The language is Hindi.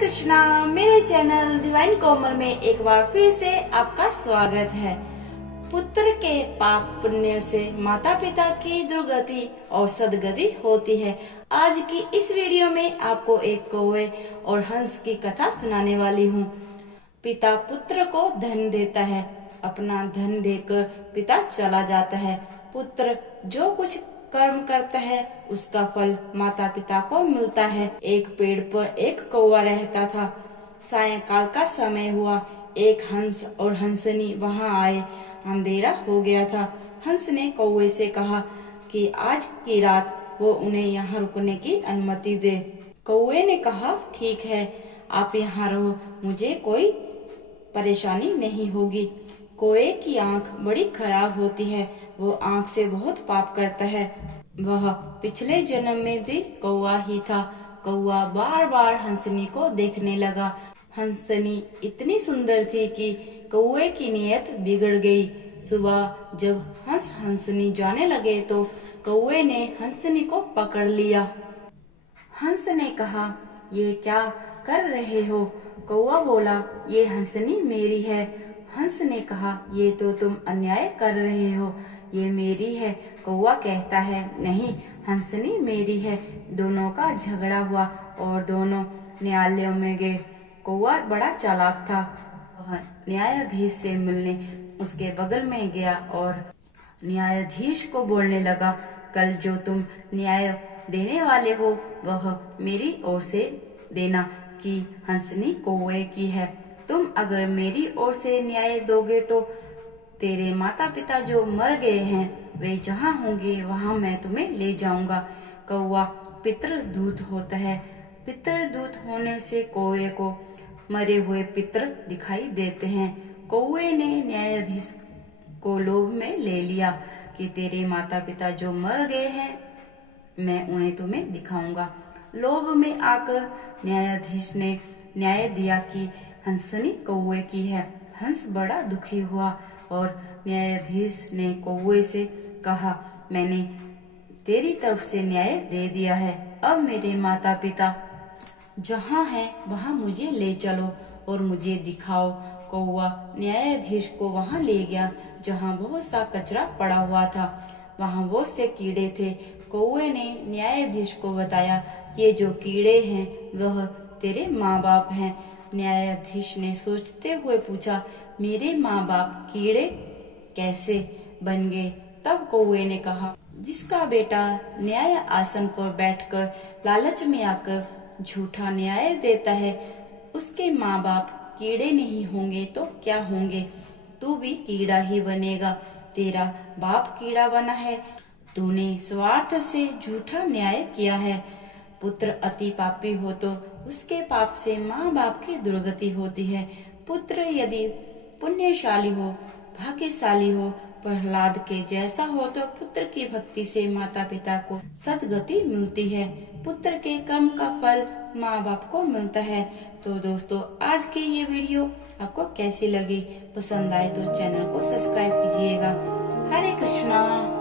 कृष्णा। मेरे चैनल डिवाइन कोमल में एक बार फिर से आपका स्वागत है। पुत्र के पाप पुण्य से माता पिता की दुर्गति और सदगति होती है। आज की इस वीडियो में आपको एक कौवे और हंस की कथा सुनाने वाली हूँ। पिता पुत्र को धन देता है, अपना धन देकर पिता चला जाता है। पुत्र जो कुछ कर्म करता है उसका फल माता पिता को मिलता है। एक पेड़ पर एक कौवा रहता था। सायंकाल का समय हुआ। एक हंस और हंसनी वहां आए। अंधेरा हो गया था। हंस ने कौवे से कहा कि आज की रात वो उन्हें यहाँ रुकने की अनुमति दे। कौवे ने कहा, ठीक है, आप यहाँ रहो, मुझे कोई परेशानी नहीं होगी। कौवे की आंख बड़ी खराब होती है। वो आंख से बहुत पाप करता है। वह पिछले जन्म में भी कौवा ही था। कौवा बार बार हंसनी को देखने लगा। हंसनी इतनी सुंदर थी कि कौवे की नीयत बिगड़ गई। सुबह जब हंसनी जाने लगे तो कौवे ने हंसनी को पकड़ लिया। हंस ने कहा, ये क्या कर रहे हो? कौवा बोला, ये हंसनी मेरी है। हंस ने कहा, ये तो तुम अन्याय कर रहे हो, ये मेरी है। कौवा कहता है, नहीं, हंसनी मेरी है। दोनों का झगड़ा हुआ और दोनों न्यायालय में गए। कौवा बड़ा चालाक था। वह न्यायाधीश से मिलने उसके बगल में गया और न्यायाधीश को बोलने लगा, कल जो तुम न्याय देने वाले हो वह मेरी ओर से देना कि हंसनी कौवे की है। तुम अगर मेरी ओर से न्याय दोगे तो तेरे माता पिता जो मर गए हैं वे जहाँ होंगे वहाँ मैं तुम्हें ले जाऊंगा। कौवा पितृदूत होता है। पितृदूत होने से कौवे को मरे हुए पितृ दिखाई देते हैं। कौवे ने न्यायाधीश को लोभ में ले लिया कि तेरे माता पिता जो मर गए हैं मैं उन्हें तुम्हें दिखाऊंगा। लोभ में आकर न्यायाधीश ने न्याय दिया कि हंसनी कौवे की है। हंस बड़ा दुखी हुआ और न्यायाधीश ने कौवे से कहा, मैंने तेरी तरफ से न्याय दे दिया है। अब मेरे माता पिता जहाँ हैं वहाँ मुझे ले चलो और मुझे दिखाओ। कौवा न्यायाधीश को वहाँ ले गया जहाँ बहुत सा कचरा पड़ा हुआ था। वहाँ बहुत से कीड़े थे। कौवे ने न्यायाधीश को बताया, ये जो कीड़े हैं वह तेरे माँ बाप हैं। न्यायाधीश ने सोचते हुए पूछा, मेरे माँ बाप कीड़े कैसे बन गए? तब कौवे ने कहा, जिसका बेटा न्याय आसन पर बैठकर लालच में आकर झूठा न्याय देता है उसके माँ बाप कीड़े नहीं होंगे तो क्या होंगे? तू भी कीड़ा ही बनेगा। तेरा बाप कीड़ा बना है। तूने स्वार्थ से झूठा न्याय किया है। पुत्र अति पापी हो तो उसके पाप से माँ बाप की दुर्गति होती है। पुत्र यदि पुण्यशाली हो, भाग्यशाली हो, प्रहलाद के जैसा हो तो पुत्र की भक्ति से माता पिता को सदगति मिलती है। पुत्र के कर्म का फल माँ बाप को मिलता है। तो दोस्तों, आज की ये वीडियो आपको कैसी लगी? पसंद आए तो चैनल को सब्सक्राइब कीजिएगा। हरे कृष्णा।